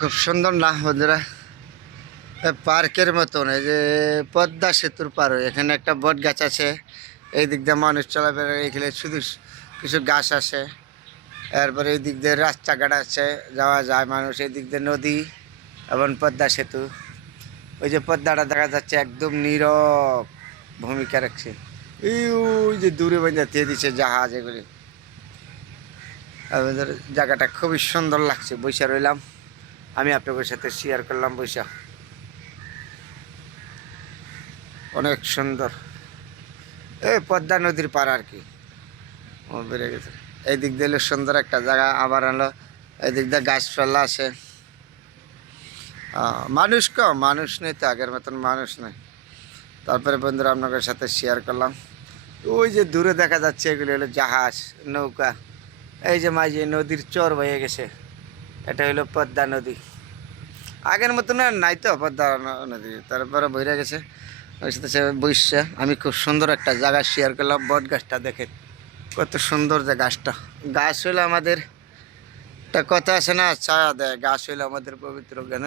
খুব সুন্দর না, বন্ধুরা? পার্কের মতন, এই যে পদ্মা সেতুর পার, এখানে একটা বট গাছ আছে। এই দিক দিয়ে মানুষ চলাফেরা এখানে শুধু কিছু গাছ আছে। এরপরে এই দিক দিয়ে রাস্তাঘাট আছে, যাওয়া যায় মানুষ। এই দিক দিয়ে নদী এবং পদ্মা সেতু। ওই যে পদ্মাটা দেখা যাচ্ছে একদম নীরব ভূমিকা রাখছে। ওই যে দূরে বন্ধা দিয়ে দিচ্ছে জাহাজ এগুলি। আমাদের জায়গাটা খুবই সুন্দর লাগছে বৈশা রইলাম। আমি আপনাদের সাথে শেয়ার করলাম বৈশা অনেক সুন্দর। এই পদ্মা নদীর পার আর কি। ও বেড়ে গেছে। দিক দিয়ে হলো সুন্দর একটা জায়গা, আবার হলো এই দিক দিয়ে গাছপালা আছে। মানুষ কম, মানুষ নেই তো, আগের মতন মানুষ নেই। তারপরে বন্ধুরা, আপনাদের সাথে শেয়ার করলাম। ওই যে দূরে দেখা যাচ্ছে, এগুলি হলো জাহাজ, নৌকা। এই যে মাঝে নদীর চর বয়ে গেছে। এটা হলো পদ্মা নদী। আগের মতন আর নাই তো নদী। তারপরে বইরা গেছে। ওই সাথে সে বইসছে আমি খুব সুন্দর একটা জায়গা শেয়ার করলাম, বট গাছটা দেখেন। কত সুন্দর যে গাছটা। গাছ হইল আমাদের, একটা কথা আছে না, ছায়া দেয়। গাছ হইল আমাদের পবিত্র কেন?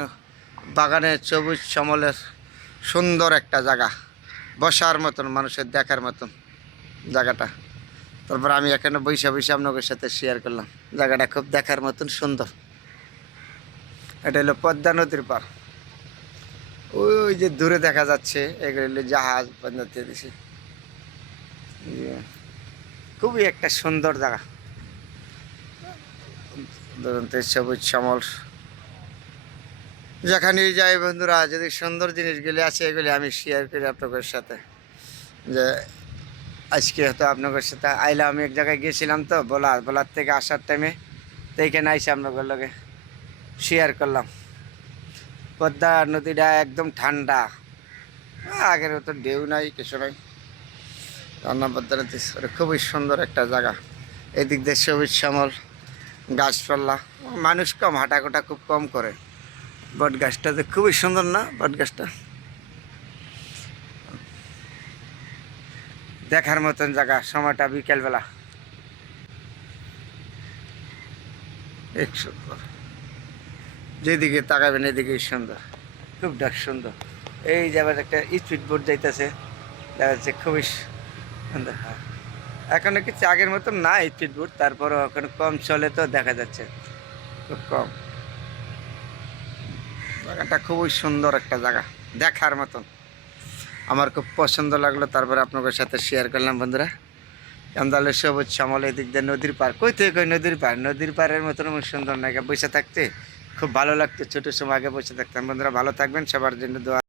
বাগানে সবুজ সমলের সুন্দর একটা জায়গা। বসার মতন, মানুষের দেখার মতন জায়গাটা। তারপর আমি এখানে বৈশা বৈশা আপনাদের সাথে শেয়ার করলাম। জায়গাটা খুব দেখার মতন সুন্দর। এটা হলো পদ্মা নদীর পার। ওই যে দূরে দেখা যাচ্ছে এগুলো হলো জাহাজ পদ্মাতে দিছে ইয়ে, খুবই একটা সুন্দর জায়গা। দুরন্ত সবুজ শ্যামল যেখানেই যাই বন্ধুরা যদি সুন্দর জিনিসগুলি আছে এগুলি আমি শেয়ার করি আপনাদের সাথে। যে আজকে হয়তো আপনাদের সাথে আইলাম এক জায়গায় গিয়েছিলাম তো বলার বলার থেকে আসার টাইমে তো এইখানে আইসে আপনাদের লগে। শেয়ার করলাম। পদ্মা নদীটা একদম ঠান্ডা। আগের তো ঢেউ নাই, কিছু নাই। রান্না পদ্মা নদী খুবই সুন্দর একটা জায়গা। এদিক দিয়ে সবুজ শ্যামল, গাছপালা। মানুষ কম হাঁটাকোটা খুব কম করে। বট গাছটা তো খুবই সুন্দর না, বট গাছটা? দেখার মতন জায়গা, সময়টা বিকেলবেলা। এক সুন্দর যেদিকে তাকাবেন এদিকেই সুন্দর। খুব ডাক সুন্দর। এই যে আবার একটা স্পিড বোট যাইতেছে, দেখা যাচ্ছে খুবই সুন্দর হ্যাঁ। এখনও কিছু আগের মতন না স্পিড বোট তারপরও এখন কম চলে তো দেখা যাচ্ছে। খুব কম। জায়গাটা খুবই সুন্দর একটা জায়গা, দেখার মতন। আমার খুব পছন্দ লাগল, তারপরে আপনাদের সাথে শেয়ার করলাম, বন্ধুরা। আমদালে সবুজ শ্যামল এদিক দিয়ে নদীর পার কই থেকে কই নদীর পার নদীর পাড়ের মতন সুন্দর নাকি বসে থাকতে খুব ভালো লাগতো ছোটো সময় আগে বসে থাকতাম। বন্ধুরা ভালো থাকবেন সবার জন্য দোয়া